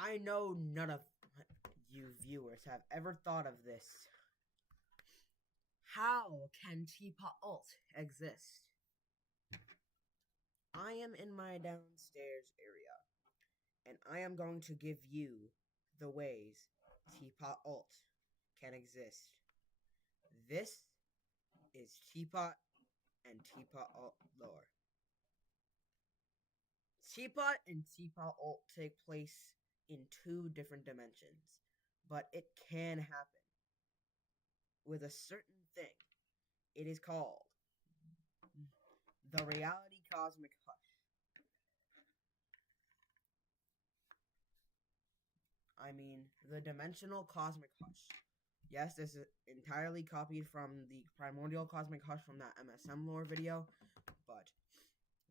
I know none of you viewers have ever thought of this. How can tpotalt exist? I am in my downstairs area, and I am going to give you the ways tpotalt can exist. This is teapot and tpotalt lore. Teapot and tpotalt take place in two different dimensions, but it can happen with a certain thing. It is called the reality cosmic hush. I mean, the dimensional cosmic hush. Yes, this is entirely copied from the primordial cosmic hush from that MSM lore video, but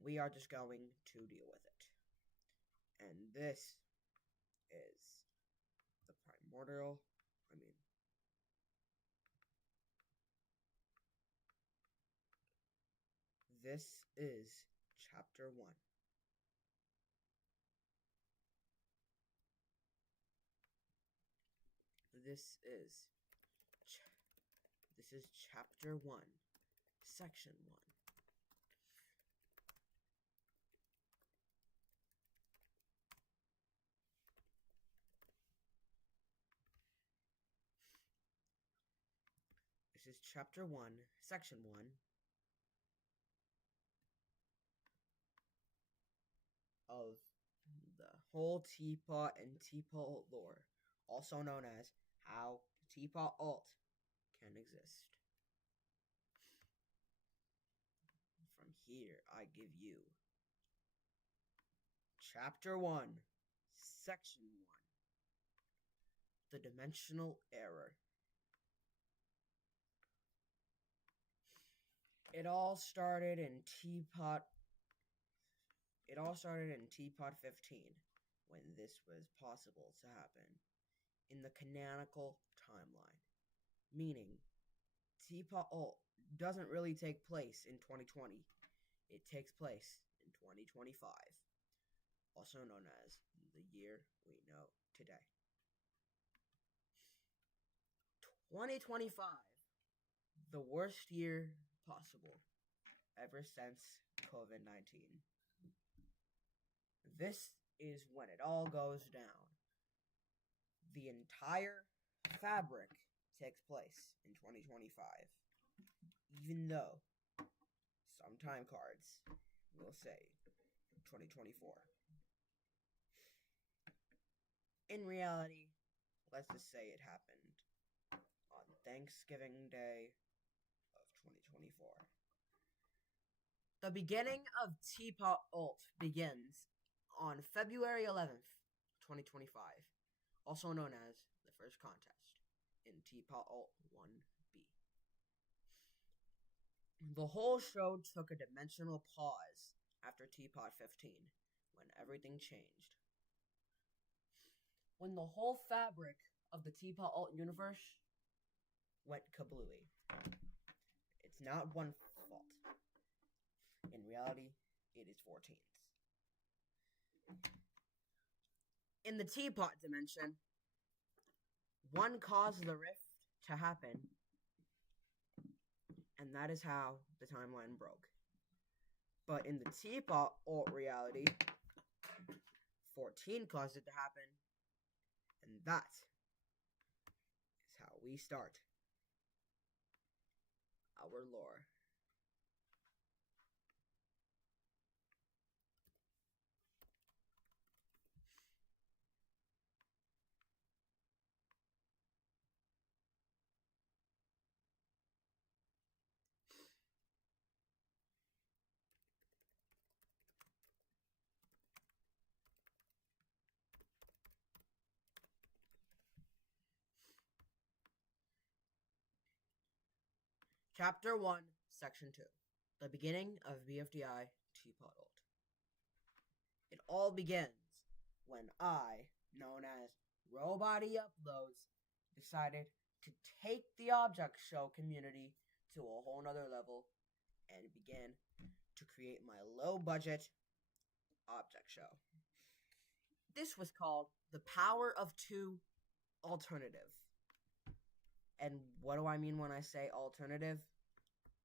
we are just going to deal with it. And this is the primordial, this is chapter 1. This is chapter 1, section 1. This is chapter 1, section 1. Of the whole teapot and teapot lore, also known as how tpotalt can exist. From here, I give you chapter 1, section 1, the dimensional error. It all started in Teapot 15, when this was possible to happen in the canonical timeline. Meaning, tpotalt doesn't really take place in 2020. It takes place in 2025, also known as the year we know today. 2025, the worst year possible ever since COVID-19. This is when it all goes down. The entire fabric takes place in 2025, even though some time cards will say 2024. In reality, let's just say it happened on Thanksgiving Day of 2024. The beginning of tpotalt begins on February 11th, 2025, also known as the first contest in tpotalt 1B. The whole show took a dimensional pause after Teapot 15, when everything changed. When the whole fabric of the tpotalt universe went kablooey. It's not one fault. In reality, it is 14's. In the teapot dimension, one caused the rift to happen, and that is how the timeline broke. But in the teapot alt reality, 14 caused it to happen, and that is how we start our lore. Chapter 1, Section 2. The beginning of BFDI tpotalt. It all begins when I, known as Robody Uploads, decided to take the object show community to a whole nother level and began to create my low budget object show. This was called the Power of Two Alternative. And what do I mean when I say alternative?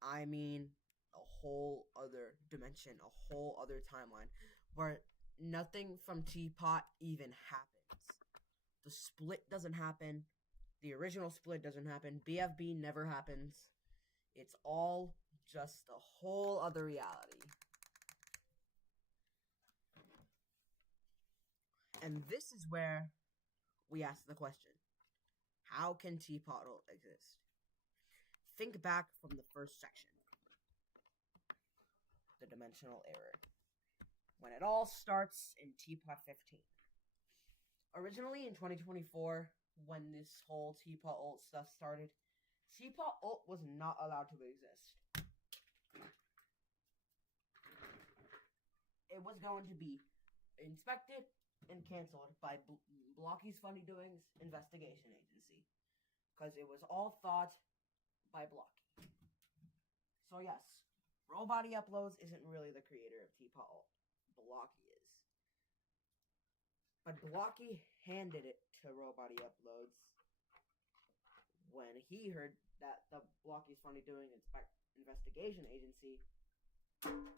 I mean a whole other dimension, a whole other timeline where nothing from Teapot even happens. The split doesn't happen. The original split doesn't happen. BFB never happens. It's all just a whole other reality. And this is where we ask the question, how can tpotalt exist? Think back from the first section, the dimensional error, when it all starts in Teapot 15. Originally in 2024, when this whole tpotalt stuff started, tpotalt was not allowed to exist. It was going to be inspected and canceled by Blocky's Funny Doings Investigation Agency, because it was all thought by Blocky. So yes, Robody Uploads isn't really the creator of tpotalt. Blocky is. But Blocky handed it to Robody Uploads when he heard that the Blocky's Funny Doing Investigation Agency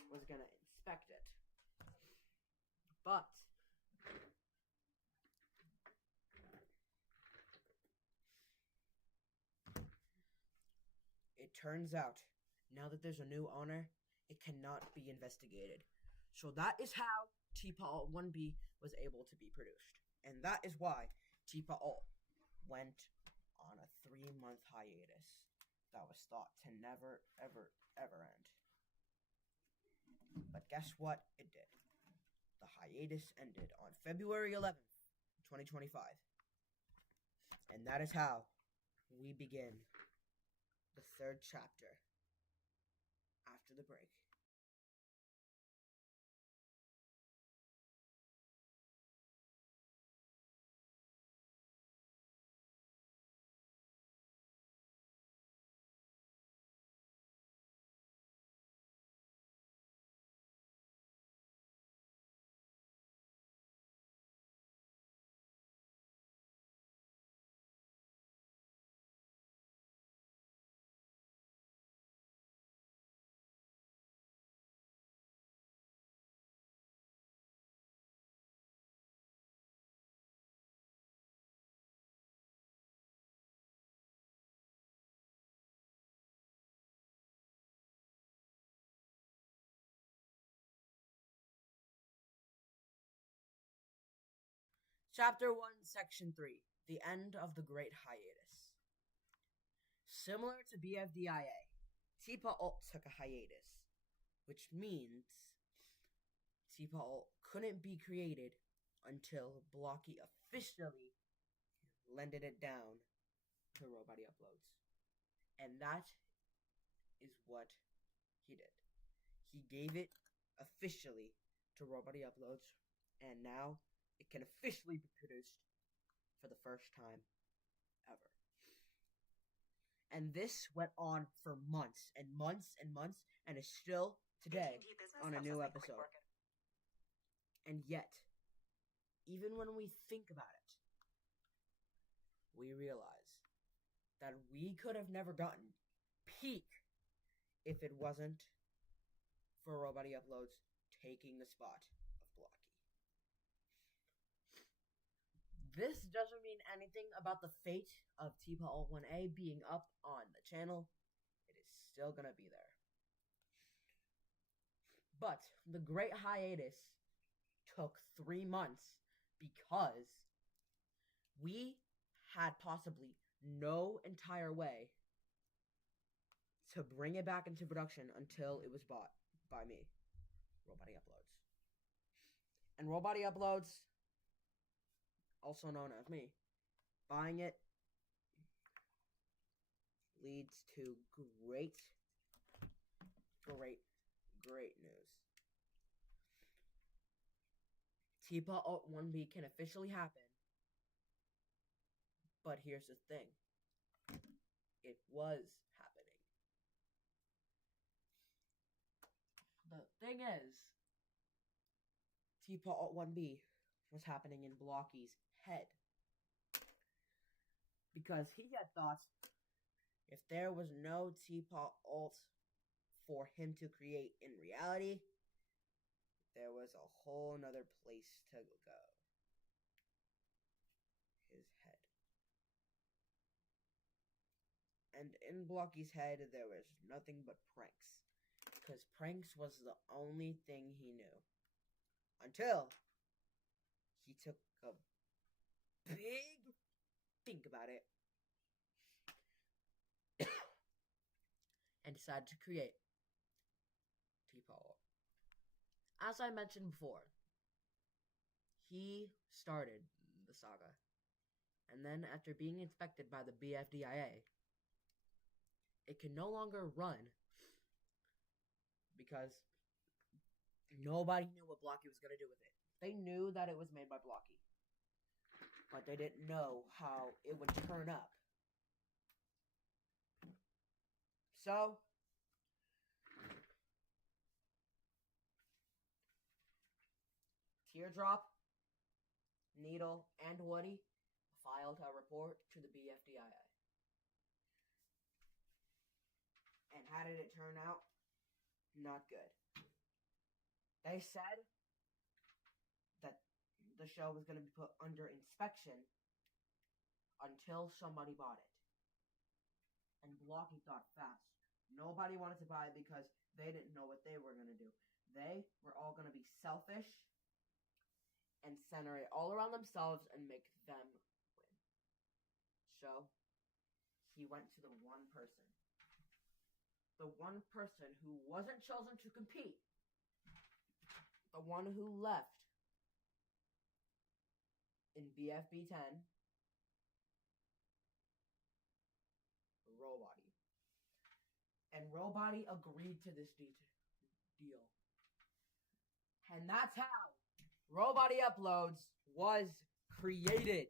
was gonna inspect it. But it turns out, now that there's a new owner, it cannot be investigated. So that is how tpotalt 1B was able to be produced. And that is why tpotalt went on a 3-month hiatus that was thought to never, ever, ever end. But guess what? It did. The hiatus ended on February 11th, 2025. And that is how we begin the third chapter after the break. Chapter 1, Section 3, The End of the Great Hiatus. Similar to BFDIA, tpotalt took a hiatus, which means tpotalt couldn't be created until Blocky officially lended it down to Robody Uploads. And that is what he did. He gave it officially to Robody Uploads, and now it can officially be produced for the first time ever. And this went on for months and months and months, and is still today on a new episode. And yet, even when we think about it, we realize that we could have never gotten peak if it wasn't for Robody Uploads taking the spot of Blocky. This doesn't mean anything about the fate of tpotalt 1A being up on the channel. It is still gonna be there. But the great hiatus took 3 months because we had possibly no entire way to bring it back into production until it was bought by me, Robody Uploads. And Robody Uploads, also known as me, buying it leads to great news. tpotalt 1B can officially happen, but here's the thing. It was happening. The thing is, tpotalt 1B was happening in Blocky's head. Because he had thoughts, if there was no tpotalt for him to create in reality, there was a whole nother place to go. His head. And in Blocky's head, there was nothing but pranks. Because pranks was the only thing he knew. Until he took a big think about it and decided to create tpotalt. As I mentioned before, he started the saga. And then after being inspected by the BFDIA, it could no longer run because nobody knew what Blocky was going to do with it. They knew that it was made by Blocky, but they didn't know how it would turn up. So, Teardrop, Needle, and Woody filed a report to the BFDIA. And how did it turn out? Not good. They said that the show was going to be put under inspection until somebody bought it. And Blocky thought fast. Nobody wanted to buy it because they didn't know what they were going to do. They were all going to be selfish and center it all around themselves and make them win. So, he went to the one person. The one person who wasn't chosen to compete. The one who left in BFB 10. Robody. And Robody agreed to this deal. And that's how Robody Uploads was created.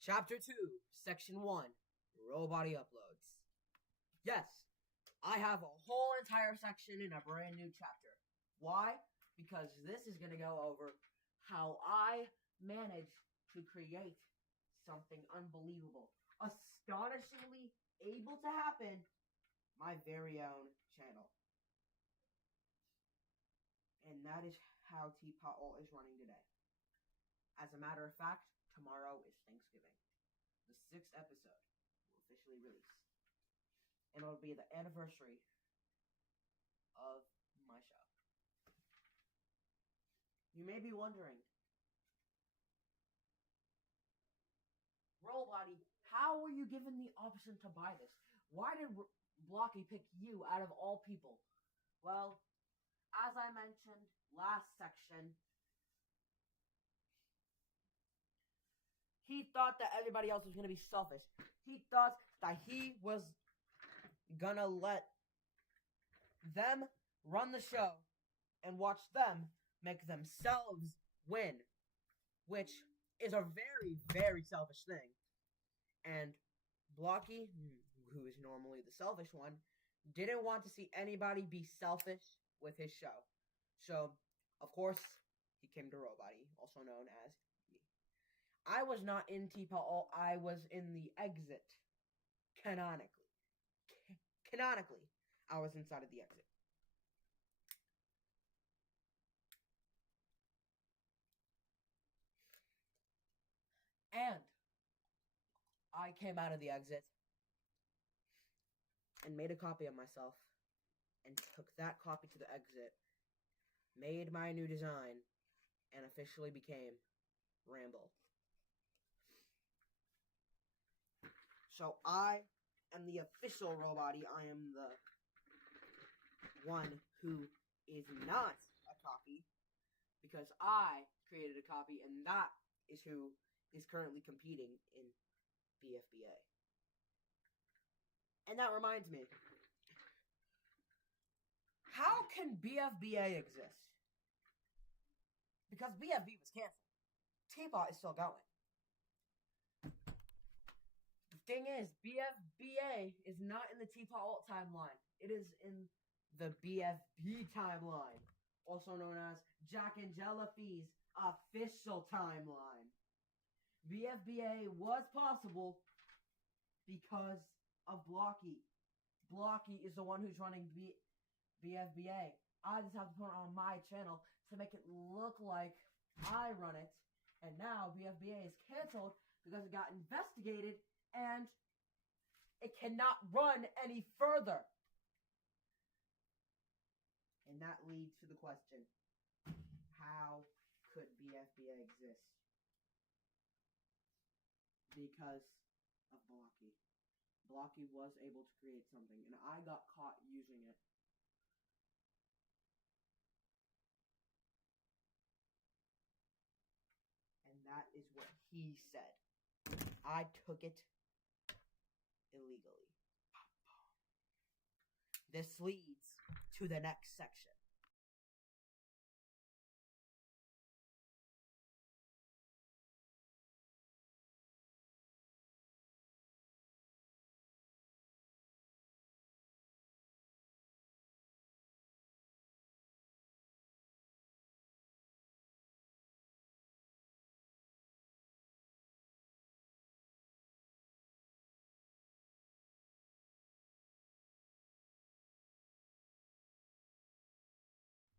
Chapter 2, Section 1, Robody Uploads. Yes, I have a whole entire section in a brand new chapter. Why? Because this is going to go over how I managed to create something unbelievable, astonishingly able to happen, my very own channel. And that is how tpotalt is running today. As a matter of fact, tomorrow is Thanksgiving. The 6th episode will officially release. And it'll be the anniversary of my show. You may be wondering, Robody, how were you given the option to buy this? Why did Blocky pick you out of all people? Well, as I mentioned last section, he thought that everybody else was going to be selfish. He thought that he was going to let them run the show and watch them make themselves win, which is a very, very selfish thing. And Blocky, who is normally the selfish one, didn't want to see anybody be selfish with his show. So, of course, he came to Robody, also known as me. I was not in tpotalt, I was in the exit. Canonically, I was inside of the exit. And I came out of the exit and made a copy of myself and took that copy to the exit, made my new design, and officially became Ramble. So I am the official Robody. I am the one who is not a copy, because I created a copy, and that is who is currently competing in BFBA. And that reminds me, How can BFBA exist? Because BFB was canceled. Tpot is still going. The thing is, BFBA is not in the tpotalt timeline. It is in the BFB timeline, also known as Jack and Jellyfy's official timeline. BFBA was possible because of Blocky. Blocky is the one who's running BFBA. I just have to put it on my channel to make it look like I run it. And now BFBA is canceled because it got investigated and it cannot run any further. And that leads to the question, how could BFBA exist? Because of Blocky. Blocky was able to create something, and I got caught using it. And that is what he said. I took it illegally. This leads to the next section.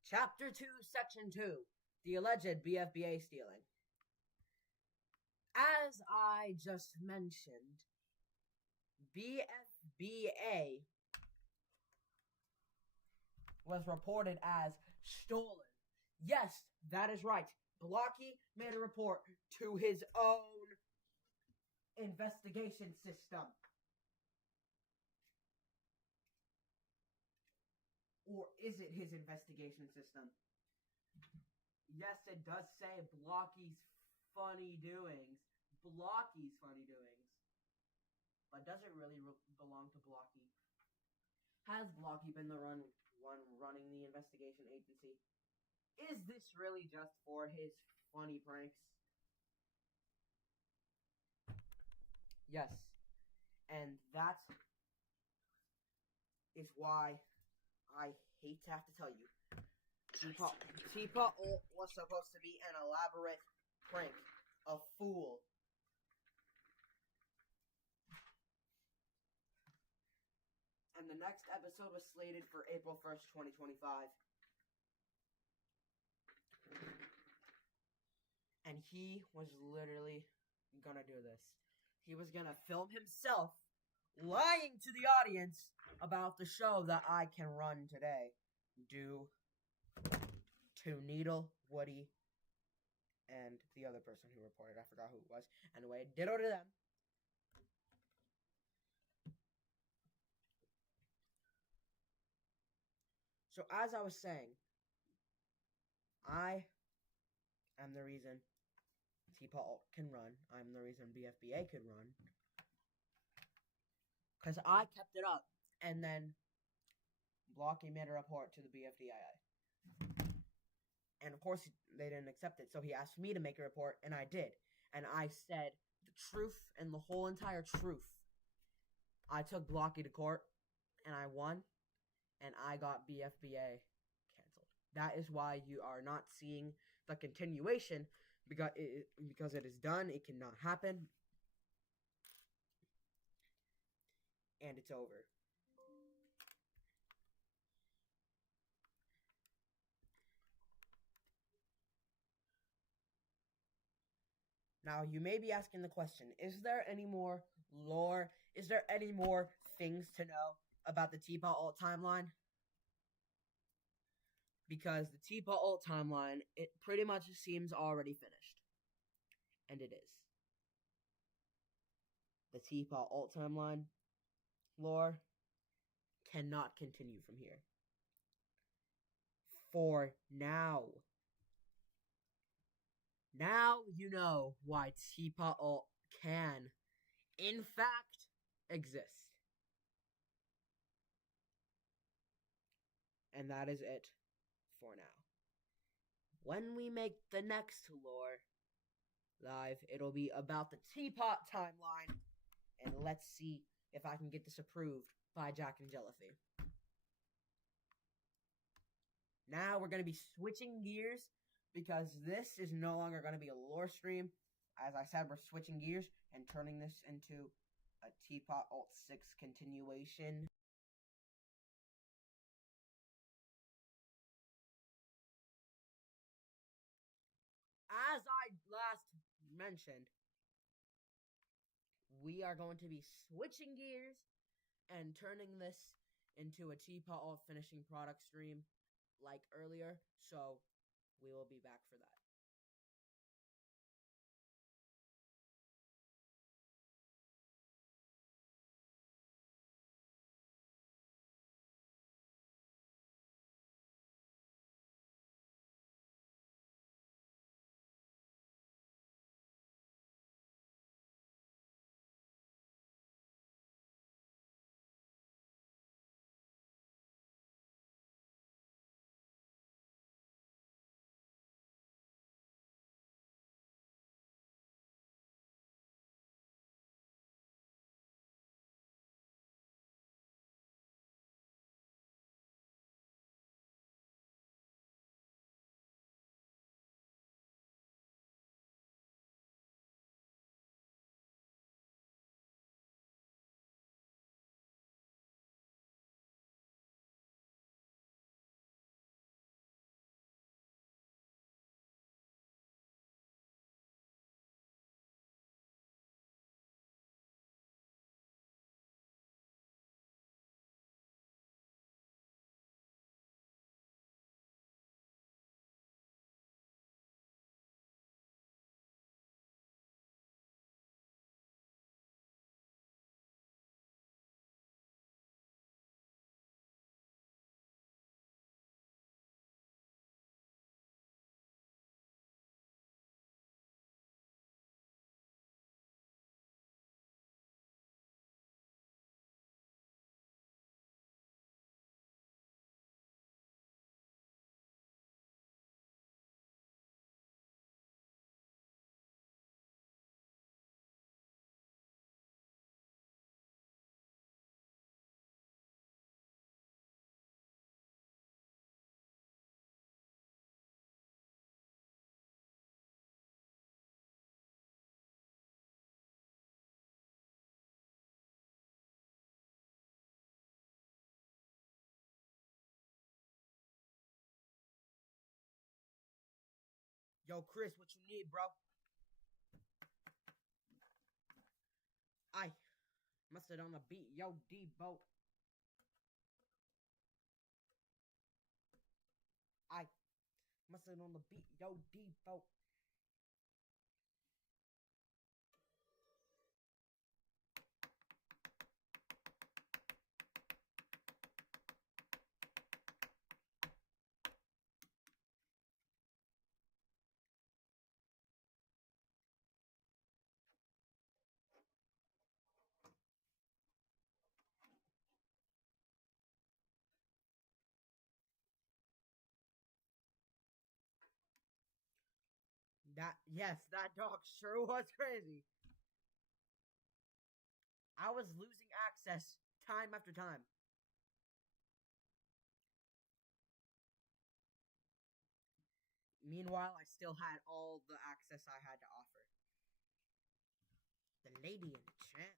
Chapter 2, Section 2, the alleged BFBA stealing. As I just mentioned, BFBA was reported as stolen. Yes, that is right. Blocky made a report to his own investigation system. Or is it his investigation system? Yes, it does say Blocky's funny doings. Blocky's funny doings. But does it really belong to Blocky? Has Blocky been the one running the investigation agency? Is this really just for his funny pranks? Yes. And that is why I hate to have to tell you, tpotalt was supposed to be an elaborate prank, a fool. And the next episode was slated for April 1st, 2025. And he was literally gonna do this. He was gonna film himself lying to the audience about the show that I can run today, due to Needle, Woody, and the other person who reported. I forgot who it was. Anyway, ditto to them. So as I was saying, I am the reason tpotalt can run. I'm the reason BFBA could run. Because I kept it up. And then Blocky made a report to the BFDIA. And of course, they didn't accept it. So he asked me to make a report, and I did. And I said the truth and the whole entire truth. I took Blocky to court, and I won. And I got BFBA canceled. That is why you are not seeing the continuation, because it is done. It cannot happen. And it's over. Now, you may be asking the question, is there any more lore? Is there any more things to know about the tpotalt timeline? Because the tpotalt timeline, it pretty much seems already finished. And it is. The tpotalt timeline lore cannot continue from here. For now. Now you know why tpotalt can, in fact, exist. And that is it for now. When we make the next lore live, it'll be about the teapot timeline. And let's see if I can get this approved by Jack and Jellyfy. Now we're going to be switching gears because this is no longer going to be a lore stream. As I said, we're switching gears and turning this into a Teapot Alt 6 continuation. As I last mentioned, we are going to be switching gears and turning this into a Teapot Alt finishing product stream like earlier, so we will be back for that. Yo, Chris, what you need, bro? I mustard on the beat. Yo, D-Boat. I mustard on the beat. Yo, D-Boat. That dog sure was crazy. I was losing access time after time. Meanwhile, I still had all the access I had to offer. The lady in the chat.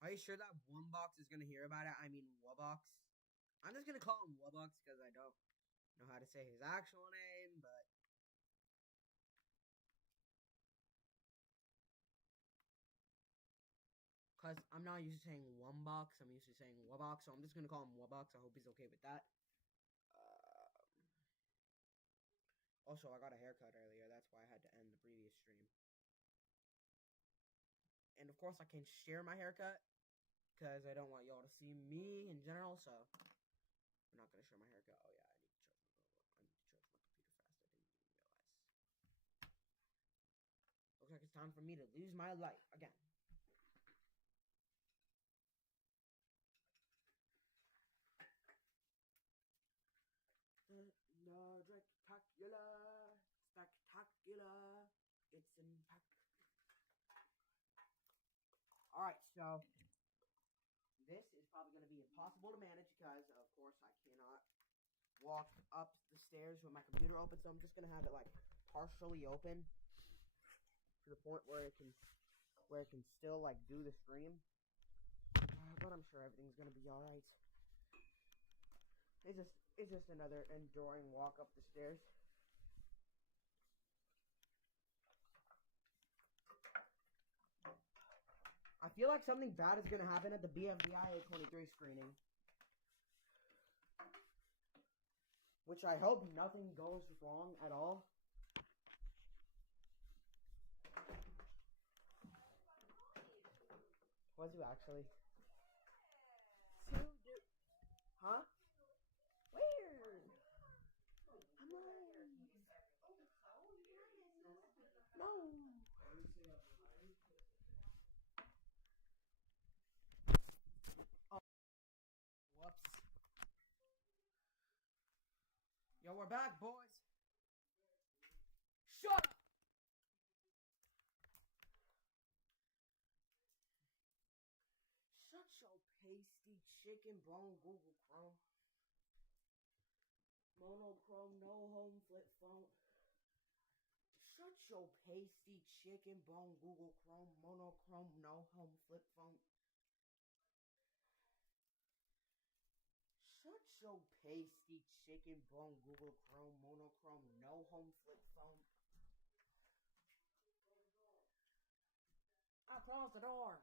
Are you sure that Wumbox is gonna hear about it? I mean, Wumbox. I'm just gonna call him Wumbox because I don't know how to say his actual name, but because I'm not used to saying Wumbox, I'm used to saying Wumbox, so I'm just gonna call him Wumbox. I hope he's okay with that. Also, I got a haircut earlier. That's why I had to end the previous stream. And of course, I can't share my haircut because I don't want y'all to see me in general, so I'm not gonna share my haircut. Oh yeah, I need to charge my computer fast. I didn't even realize. Looks like it's time for me to lose my light again. No, spectacular, spectacular. It's impact. All right, so this is probably going to be impossible to manage because, of course, I cannot walk up the stairs with my computer open. So I'm just going to have it like partially open to the point where it can still like do the stream. But I'm sure everything's going to be all right. It's just another enduring walk up the stairs. I feel like something bad is going to happen at the BFDI A23 screening. Which I hope nothing goes wrong at all. Was you actually? Huh? Weird. I'm lying. No. Oh. Whoops. Yo, we're back, boys. Shut up. Shut your pasty chicken bone Google Chrome. Monochrome, no home flip phone. Shut your pasty chicken bone Google Chrome. Monochrome, no home flip phone. Shut your pasty chicken bone Google Chrome. Monochrome, no home flip phone. I closed the door.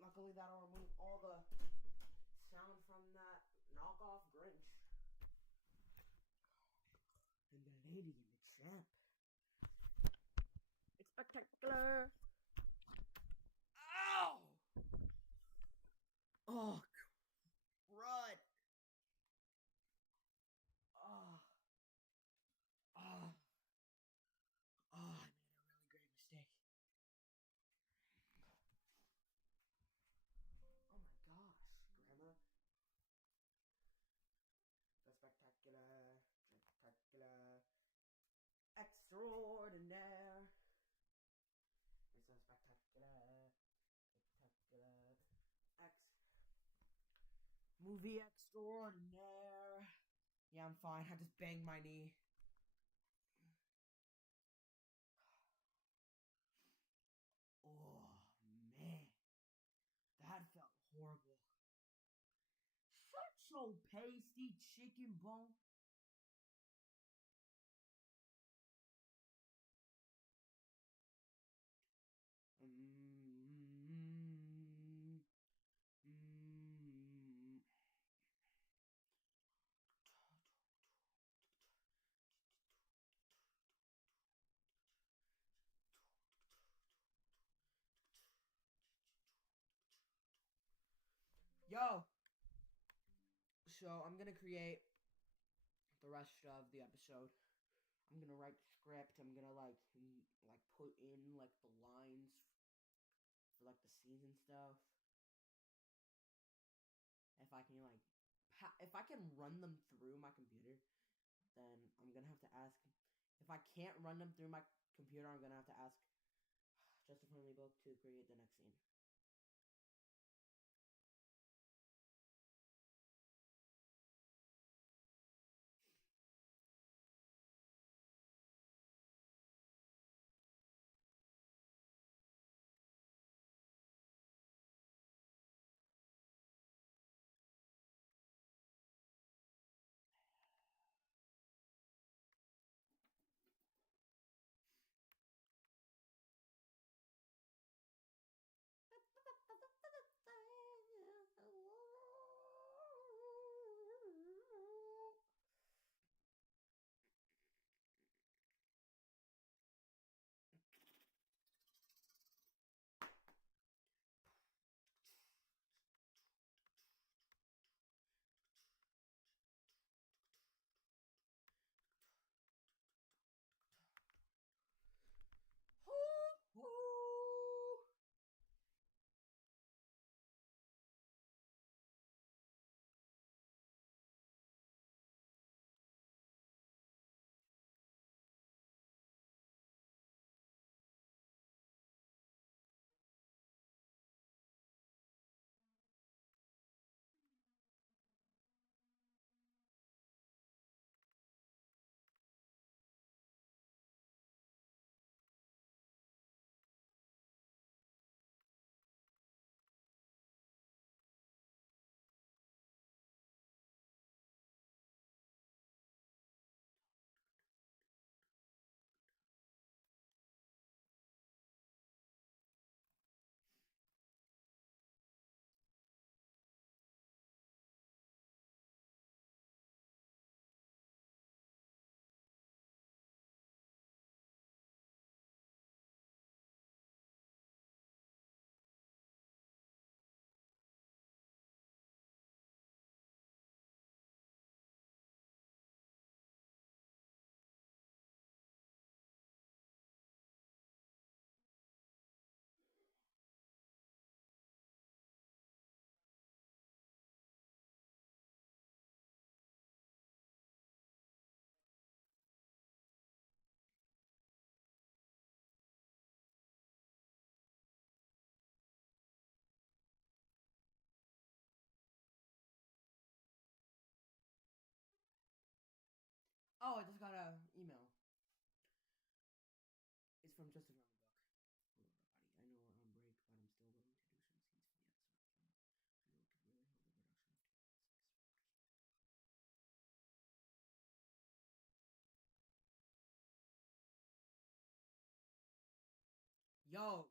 Luckily, that'll remove all the sound from that knockoff Grinch. And the lady in the champ. It's spectacular. Ow! Oh, crud. Oh. Oh. Oh, I made a really great mistake. Oh my gosh, Grandma. The spectacular, extraordinaire. It's a spectacular, movie extraordinaire. Yeah, I'm fine. I just banged my knee. Oh, man. That felt horrible. Shut your pasty chicken bone. Yo! So, I'm gonna create the rest of the episode. I'm gonna write the script. I'm gonna like put in like the lines for like the scenes and stuff. If I can like if I can run them through my computer, then I'm gonna have to ask. If I can't run them through my computer, I'm gonna have to ask Just a Friendly Book to create the next scene. Yo.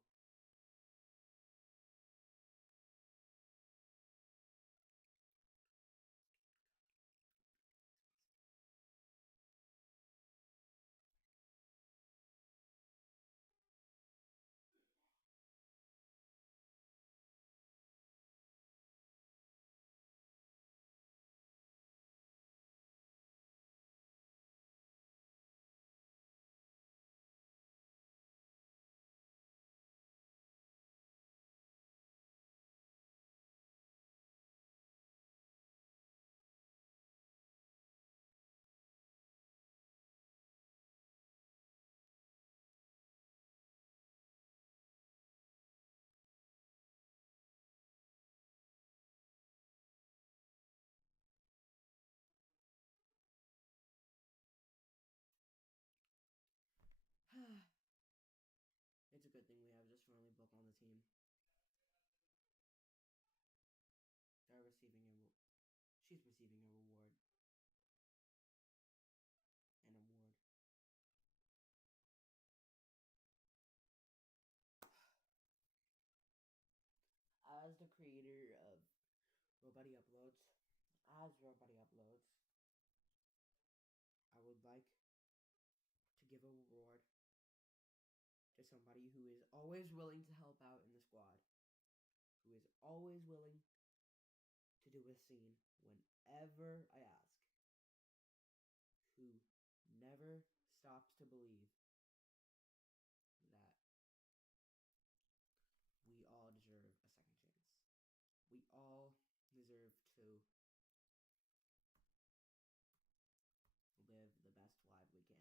It's a good thing we have this friendly book on the team. They're receiving a she's receiving a reward. An award. As the creator of Robuddy Uploads, I would like to give a reward to somebody who is always willing to help out in the squad, who is always willing to do a scene whenever I ask, who never stops to believe that we all deserve a second chance. We all deserve to live the best life we can. Just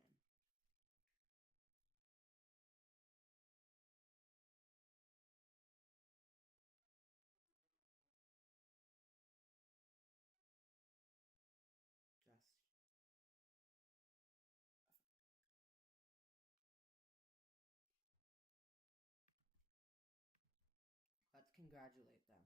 let's congratulate them.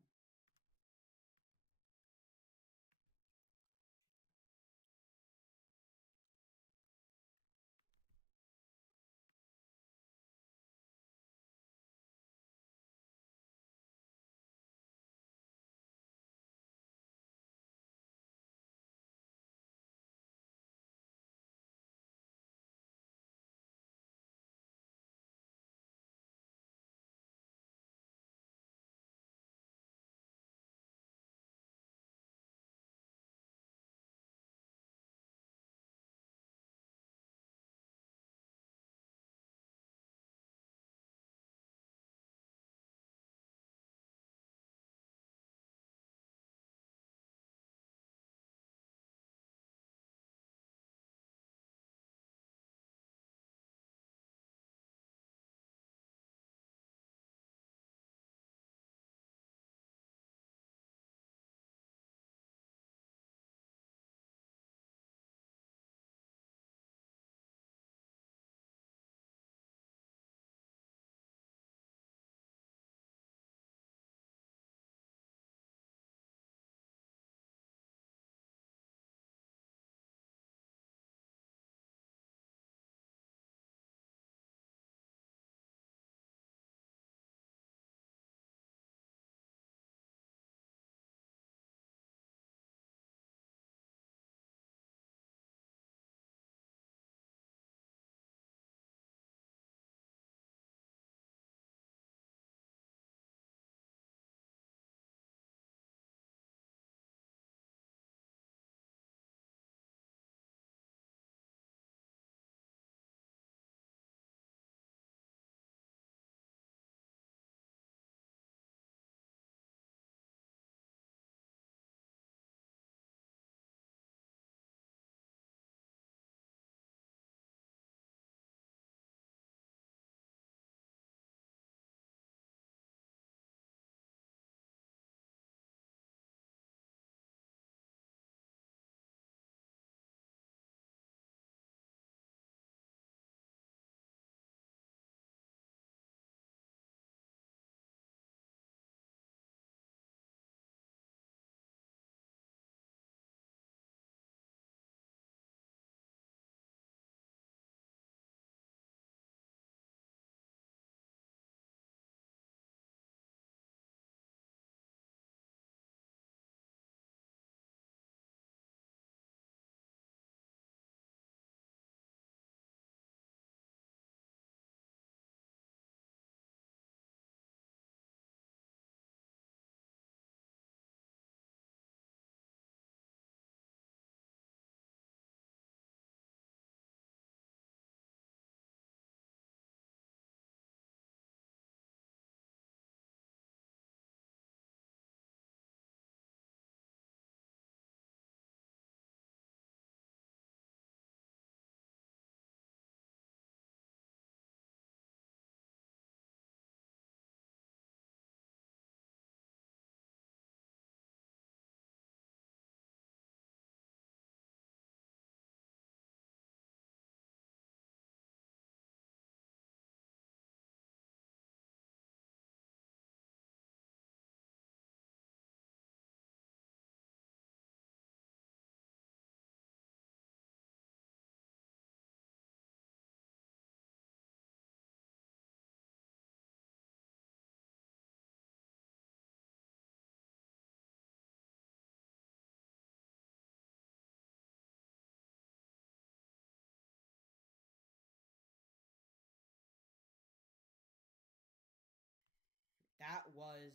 was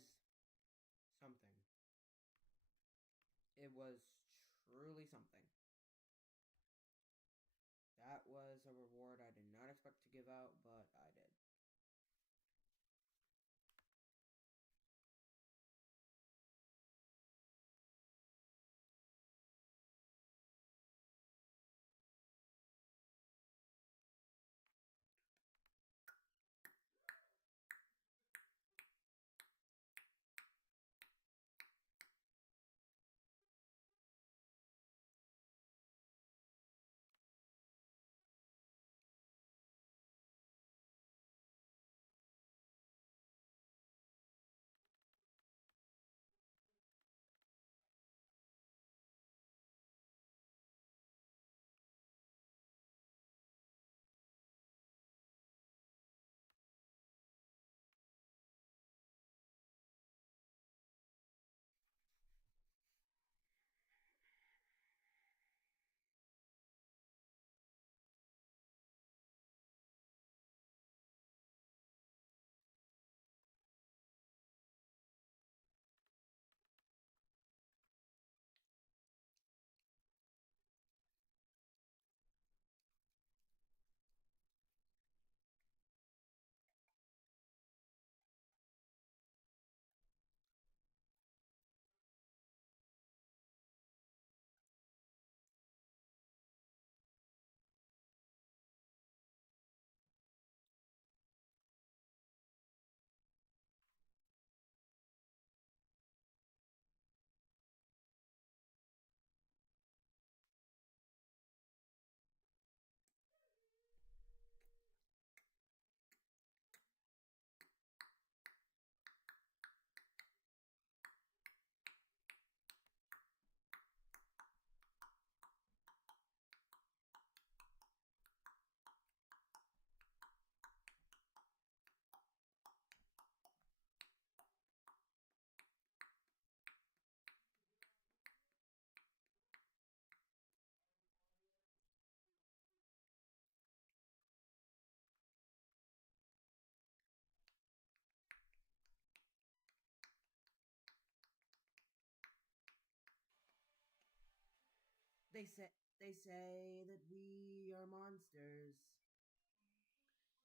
something. It was truly something. That was a reward I did not expect to give out, but I did. They say that we are monsters.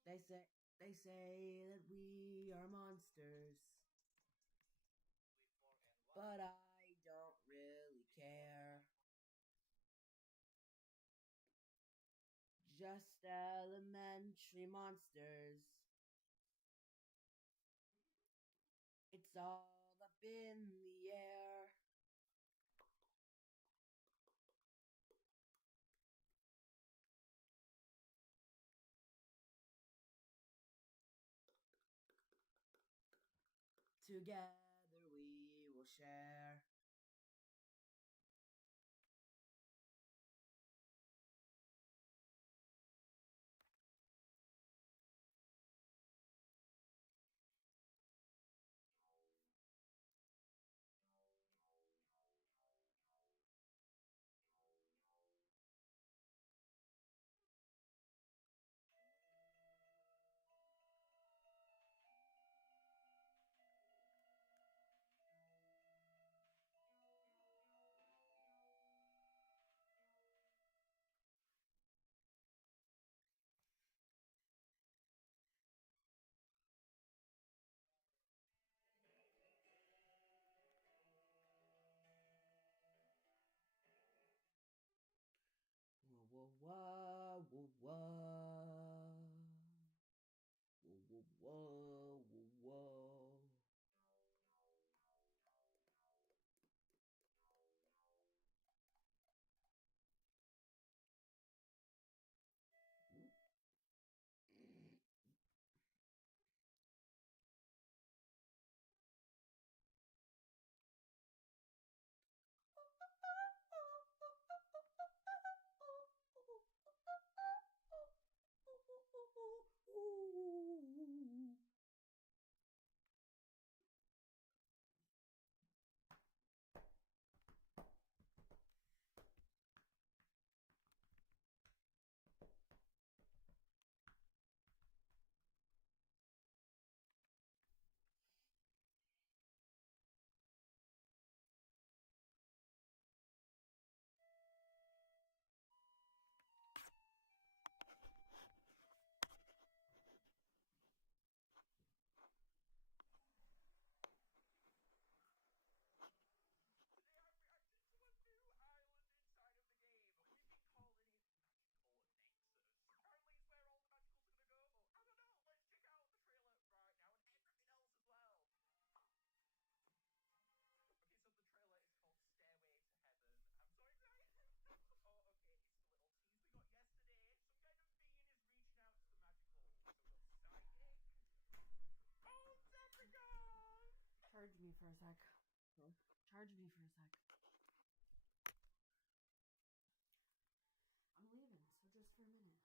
They say that we are monsters. But I don't really care. Just elementary monsters. It's all up in the air. Together we will share. Whoa, whoa, whoa, whoa, whoa. Whoa, whoa, whoa, whoa, whoa. me for a sec. Huh? Charge me for a sec. I'm leaving, so just for a minute.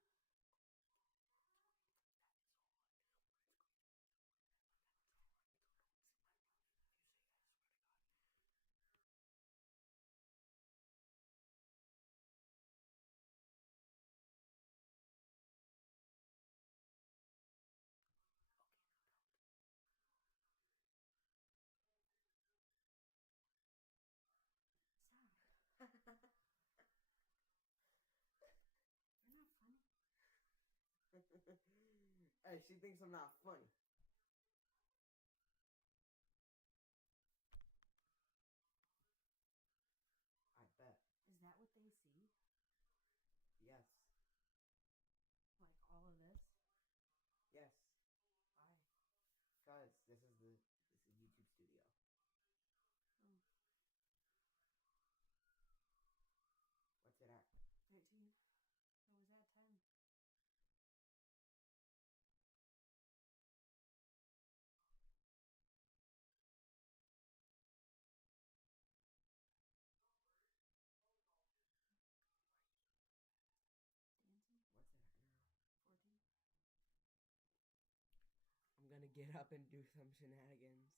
Stop. You're not funny. Hey, she thinks I'm not funny. I bet. Is that what they see? Yes. Like all of this? Yes. Why? Because this is YouTube studio. Oh. What's it at? 13. It was at 10. Dancing? What's it at now? 14. I'm gonna get up and do some shenanigans.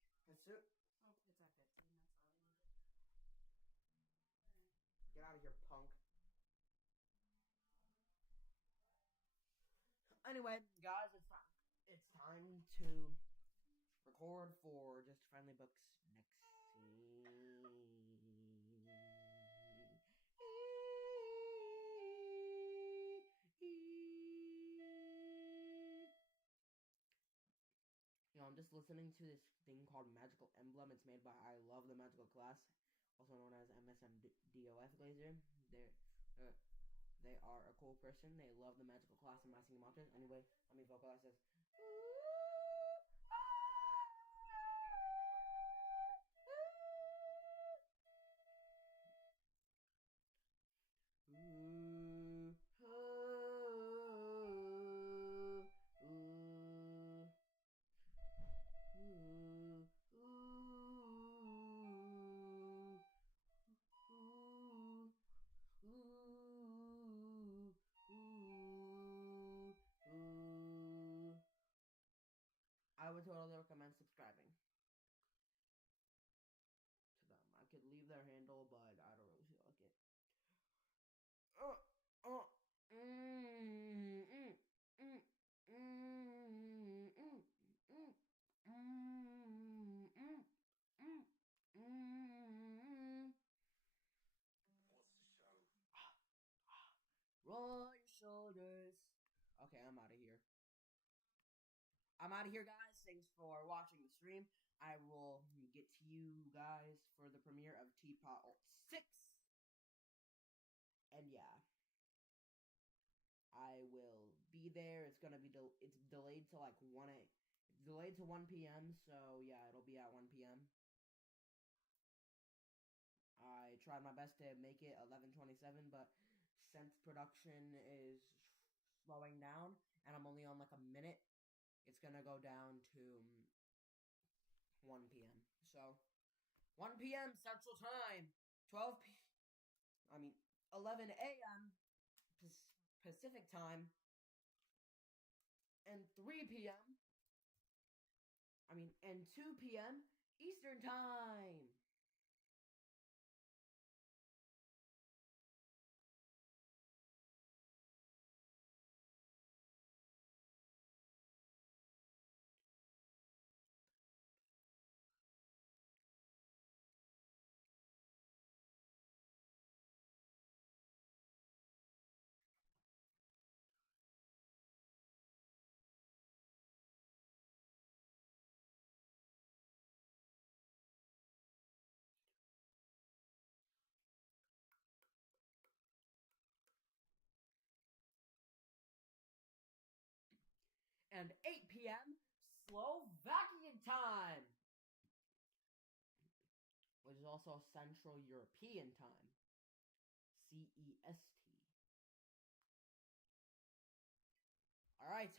Oh, it's at 15. That's all I needed. Get out of here, punk. Anyway, guys, it's time to record for Just Friendly Books next scene. I'm just listening to this thing called Magical Emblem. It's made by I Love the Magical Class, also known as MSMDOF Glazer. They are a cool person. They love the Magical Class and My Singing Mantras. Anyway, let me vocalize this. I would totally recommend subscribing to them. I could leave their handle, but I don't really feel like it. Roll your shoulders. Okay, I'm out of here. Guys. Thanks for watching the stream. I will get to you guys for the premiere of tpotalt 6. And yeah, I will be there. It's gonna be it's delayed to like 1 p.m. So yeah, it'll be at 1 p.m. I tried my best to make it 11:27, but since production is slowing down and I'm only on like a minute, it's gonna go down to 1 p.m. So 1 p.m. Central Time, 11 a.m. Pacific Time, and 3 p.m. and 2 p.m. Eastern Time. And 8 p.m. Slovakian Time, which is also Central European Time, CEST. All right,